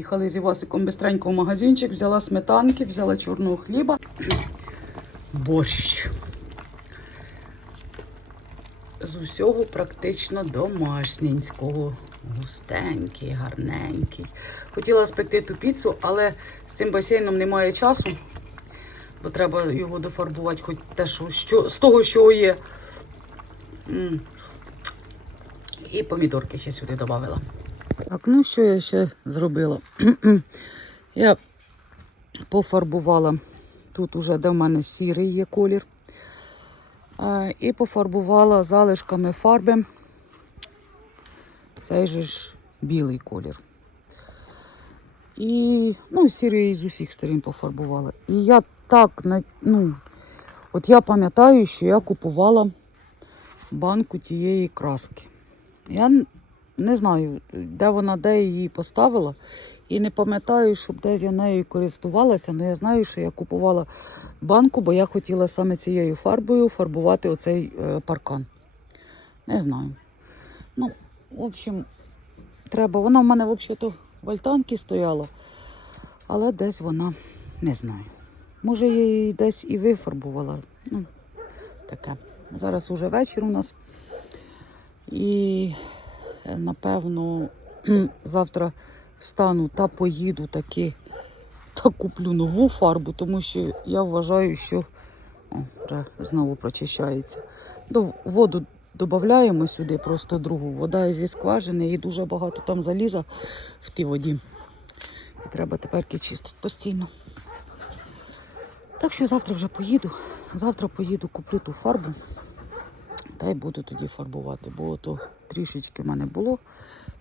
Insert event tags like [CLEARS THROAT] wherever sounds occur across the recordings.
Їхали з Івасиком бистренько в магазинчик, взяла сметанки, взяла чорного хліба. Борщ. З усього практично домашненького. Густенький, гарненький. Хотіла спекти ту піцу, але з цим басейном немає часу, бо треба його дофарбувати, хоч те, що, що з того, що є. І помідорки ще сюди додала. Так, ну що я ще зробила? [CLEARS THROAT] я пофарбувала. Тут уже де в мене сірий є колір. І пофарбувала залишками фарби. Цей же ж білий колір. І ну, сірий з усіх сторін пофарбувала. І я так, ну, от я пам'ятаю, що я купувала банку тієї краски. Я не знаю, де вона, де її поставила. І не пам'ятаю, щоб десь я нею користувалася, але я знаю, що я купувала банку, бо я хотіла саме цією фарбою фарбувати оцей е, паркан. Не знаю. Ну, в общем, треба. Вона в мене взагалі-то в альтанці стояла, але десь вона не знаю. Може, я її десь і вифарбувала. Ну, таке. Зараз уже вечір у нас. І напевно завтра встану та поїду таки та куплю нову фарбу, тому що я вважаю, що О, вже знову прочищається. До воду додаємо сюди просто другу. Вода зі скважини і дуже багато там заліза в тій воді. І треба тепер чистити постійно. Так що завтра вже поїду. Завтра поїду, куплю ту фарбу. Та й буду тоді фарбувати, бо то трішечки в мене було,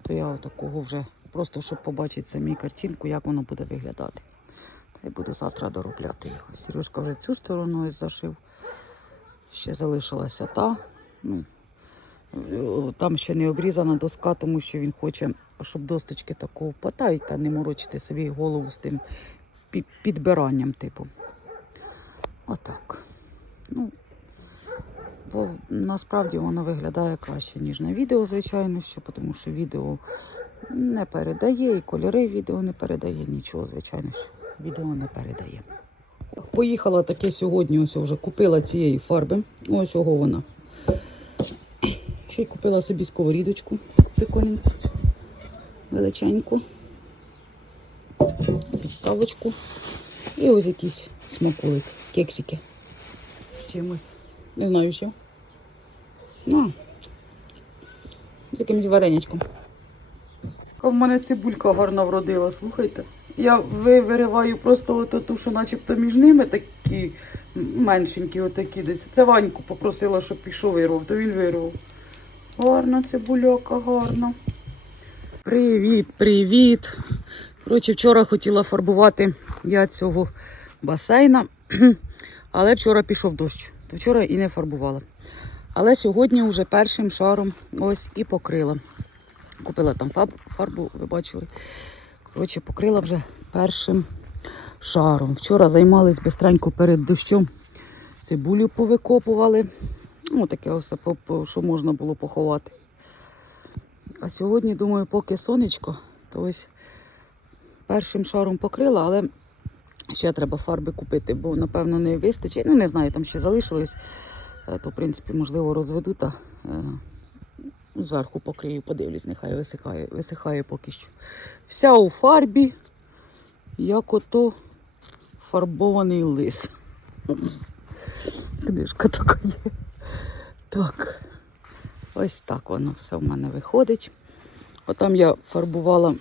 то я такого вже просто щоб побачити самі картинку, як воно буде виглядати. Та й буду завтра доробляти його. Сережка вже цю сторону зашив. Ще залишилася та. Ну, там ще не обрізана доска, тому що він хоче, щоб досточки такого впадають та не морочити собі голову з тим підбиранням, типу. Отак. Ну, Бо насправді воно виглядає краще, ніж на відео, звичайно, що, тому що відео не передає, і кольори відео не передає, нічого, звичайно ж, відео не передає. Поїхала таке сьогодні, ось вже купила цієї фарби. Ось ого вона. Ще й купила собі сковорідочку прикольненьку, величеньку, підставочку. І ось якийсь смаколик, кексики з чимось. Не знаю що. Ну, з якимось вареничком. В мене цибулька гарно вродила, слухайте. Я вириваю просто ту, що начебто між ними такі меншенькі, отакі десь. Це Ваньку попросила, щоб пішов вирвав, то він вирвав. Гарна цибульока, гарна. Привіт, привіт. Коротше, вчора хотіла фарбувати я цього басейна, [CLEARS THROAT] але вчора пішов дощ. То вчора і не фарбувала. Але сьогодні вже першим шаром ось і покрила. Купила там фарбу, ви бачили. Коротше, покрила вже першим шаром. Вчора займались бистренько перед дощом. Цибулю повикопували. Ну, таке все, що можна було поховати. А сьогодні, думаю, поки сонечко, то ось першим шаром покрила, але ще треба фарби купити, бо, напевно, не вистачить. Ну, не знаю, там ще залишилось. Е, То, в принципі, можливо, розведу та е, зверху покрию, подивлюсь, нехай висихає, висихає поки що. Вся у фарбі, як ото фарбований лис. Книжка така є. Так. Ось так воно все в мене виходить. Отам я фарбувала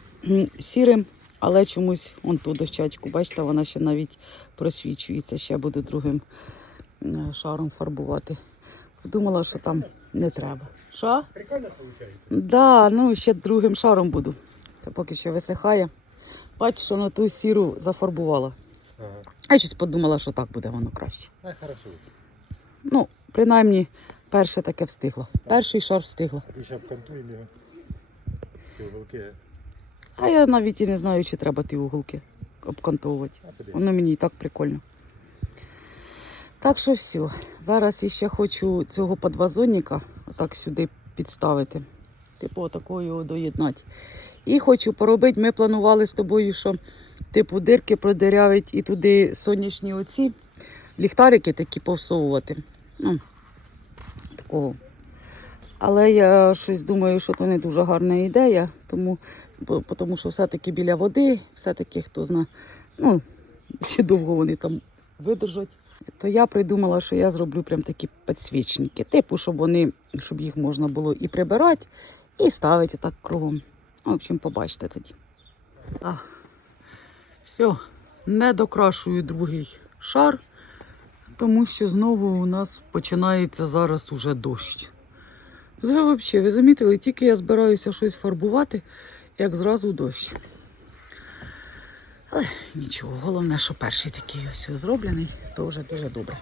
сірим, але чомусь он ту дощечку, бачите, вона ще навіть просвічується. Ще буду другим е, шаром фарбувати. Думала, що там не треба. Що? Прикольно виходить. Да, ну ще другим шаром буду. Це поки що висихає. Бачу, що на ту сіру зафарбувала. Ага. Я щось подумала, що так буде воно краще. А, хорошо. Ну, принаймні, перше таке встигло. Перший шар встигла. А ти ще обкантуємо його. Ці уголки. А я навіть і не знаю, чи треба ті уголки обкантовувати. Воно мені і так прикольно. Так що все. Зараз іще хочу цього подвазонника отак сюди підставити. Типу отакого його доєднати. І хочу поробити. Ми планували з тобою, що типу дирки продирявить і туди сонячні оці ліхтарики такі повсовувати. Ну, такого. Але я щось думаю, що це не дуже гарна ідея, тому, тому що все-таки біля води, все-таки хто зна, ну, [LAUGHS] чи довго вони там видержать. То я придумала, що я зроблю прям такі підсвічники, типу, щоб вони, щоб їх можна було і прибирати, і ставити так кругом. В общем, побачите тоді. А, все, не докрашую другий шар, тому що знову у нас починається зараз уже дощ. Взагалі, ви замітили, тільки я збираюся щось фарбувати, як зразу дощ. Але нічого, головне, що перший такий ось зроблений, то вже дуже добре.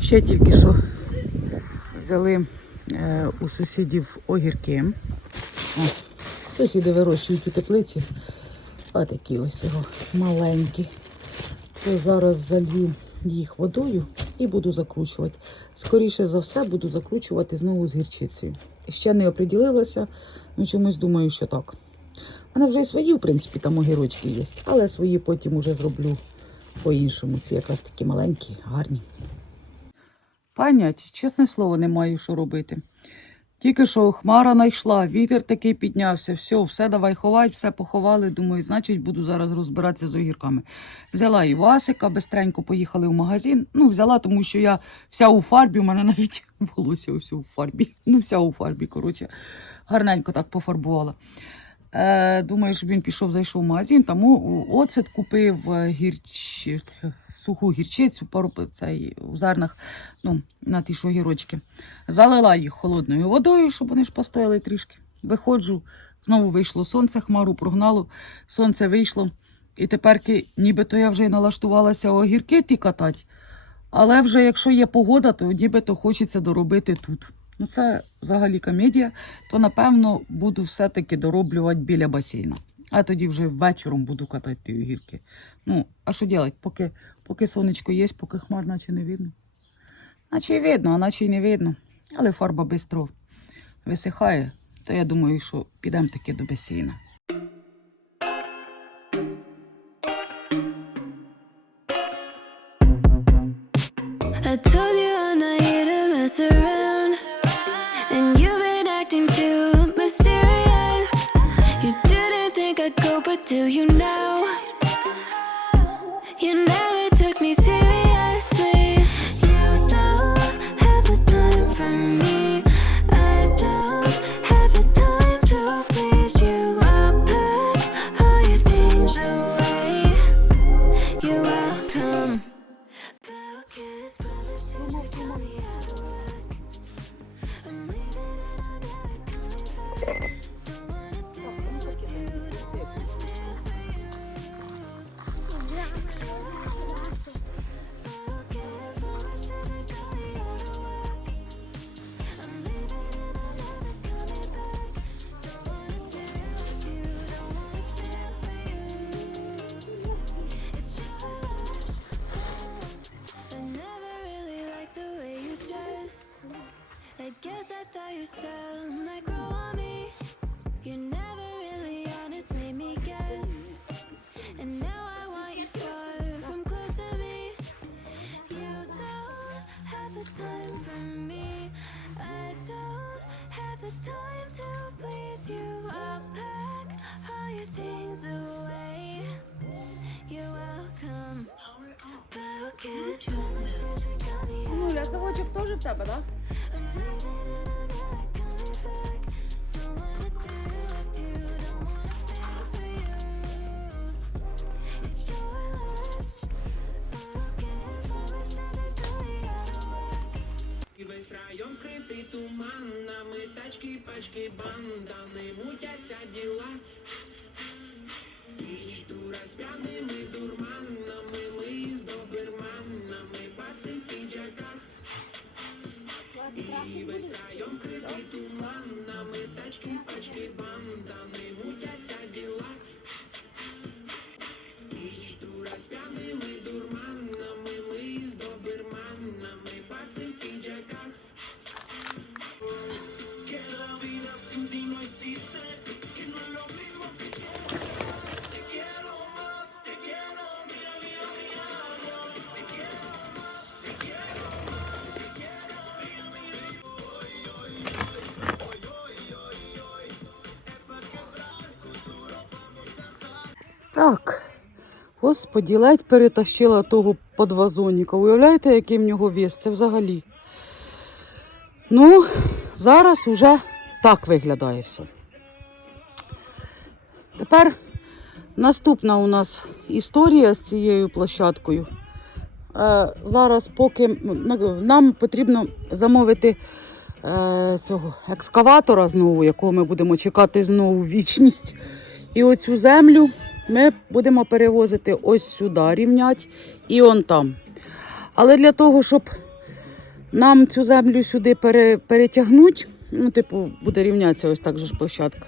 Ще тільки що взяли е, у сусідів огірки. О, сусіди вирощують у теплиці. А такі ось його маленькі. То зараз залью їх водою і буду закручувати. Скоріше за все, буду закручувати знову з гірчицею. Ще не оприділилася, ну чомусь думаю, що так. У мене вже і свої, в принципі, там огірочки є, але свої потім уже зроблю по-іншому. Ці якраз такі маленькі, гарні. Панять, чесне слово, не маю що робити. Тільки що хмара найшла, вітер такий піднявся, все, все давай ховать, все поховали. Думаю, значить, буду зараз розбиратися з огірками. Взяла і Васика, бистренько поїхали в магазин. Ну, взяла, тому що я вся у фарбі, у мене навіть [LAUGHS] волосся все у фарбі. Ну, вся у фарбі, коротше, гарненько так пофарбувала. Е, думаю, щоб він пішов, зайшов в магазин, там о- оцет купив е, гірч... суху гірчицю, пару цей, в зернах, ну, на ті ж огірочки. Залила їх холодною водою, щоб вони ж постояли трішки. Виходжу, знову вийшло сонце, хмару прогнало, сонце вийшло. І тепер нібито я вже й налаштувалася огірки ті катати. Але вже якщо є погода, то нібито хочеться доробити тут. Ну це взагалі комедія, то напевно буду все-таки дороблювати біля басейна. А тоді вже вечором буду катати ті гірки. Ну, а що робити, поки, поки сонечко є, поки хмар наче не видно. Наче й видно, а наче й не видно. Але фарба швидко висихає, то я думаю, що підемо таки до басейна. Do you of work. І весь район вкритий туманами, тачки, пачки, бандани, мутяться діла. Ніч дура з п'яними І весь район нам и тачки, пачки, бандани, Господі, ледь перетащила того подвазоніка. Уявляєте, який в нього вес? Це взагалі. Ну, зараз уже так виглядає все. Тепер наступна у нас історія з цією площадкою. Е, зараз, поки нам потрібно замовити е, цього екскаватора знову, якого ми будемо чекати знову вічність. І оцю землю ми будемо перевозити ось сюди, рівнять і он там. Але для того, щоб нам цю землю сюди пере, перетягнути, ну, типу, буде рівнятися ось так же ж площадка,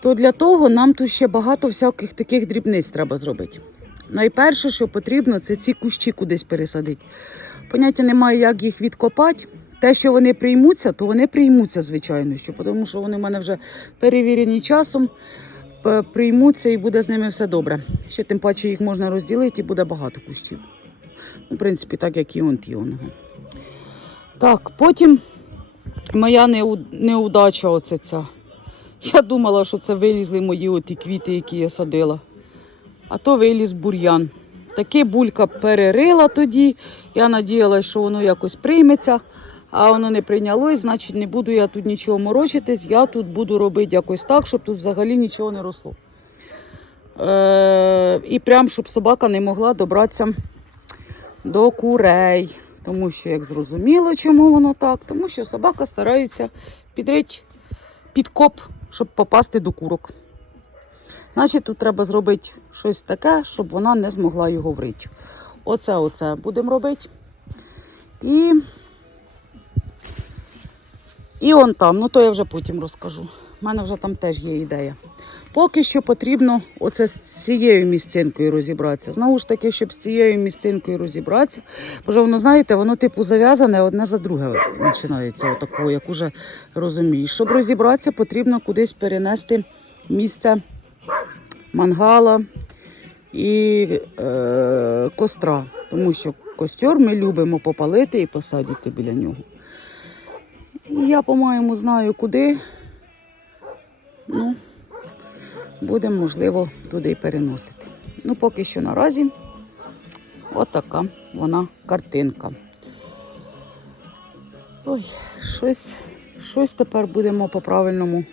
то для того нам тут ще багато всяких таких дрібниць треба зробити. Найперше, що потрібно, це ці кущі кудись пересадити. Поняття немає, як їх відкопати. Те, що вони приймуться, то вони приймуться, звичайно, що, тому що вони в мене вже перевірені часом, приймуться і буде з ними все добре. Ще тим паче їх можна розділити і буде багато кущів. Ну, в принципі, так як і он тіоного. Так, потім моя неудача оце ця. Я думала, що це вилізли мої оті квіти, які я садила. А то виліз бур'ян. Таке булька перерила тоді. Я надіялася, що воно якось прийметься, а воно не прийнялось, значить не буду я тут нічого морочитись. Я тут буду робити якось так, щоб тут взагалі нічого не росло. Е- і прям, щоб собака не могла добратися до курей. Тому що, як зрозуміло, чому воно так, тому що собака старається підрити підкоп, щоб попасти до курок. Значить, тут треба зробити щось таке, щоб вона не змогла його врити. Оце, оце будемо робити. І. І он там, ну то я вже потім розкажу. У мене вже там теж є ідея. Поки що потрібно оце з цією місцинкою розібратися. Знову ж таки, щоб з цією місцинкою розібратися. Бо ж воно, знаєте, воно типу зав'язане одне за друге починається, отакого, як уже розумієш. Щоб розібратися, потрібно кудись перенести місце мангала і е, костра. Тому що костер ми любимо попалити і посадити біля нього. І я, по-моєму, знаю куди. Ну, будемо, можливо, туди і переносити. Ну, поки що наразі отака вона картинка. Ой, щось, щось тепер будемо по правильному,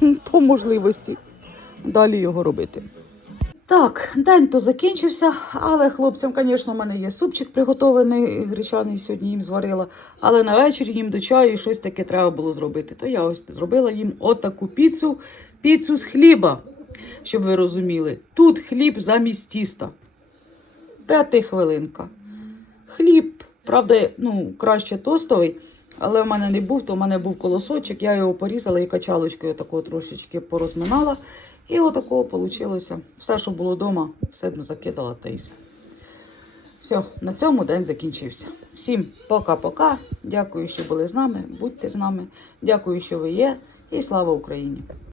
[LAUGHS] по можливості далі його робити. Так, день то закінчився, але хлопцям, звісно, в мене є супчик приготований, гречаний сьогодні їм зварила. Але на вечір їм до чаю щось таке треба було зробити. То я ось зробила їм отаку піцу, піцу з хліба, щоб ви розуміли. Тут хліб замість тіста. П'яти хвилинка. Хліб, правда, ну, краще тостовий, але в мене не був, то в мене був колосочок, я його порізала і качалочкою такого трошечки порозминала. І отакого вийшло. Все, що було вдома, все закидала та і все. Все, на цьому день закінчився. Всім пока-пока. Дякую, що були з нами. Будьте з нами. Дякую, що ви є. І слава Україні!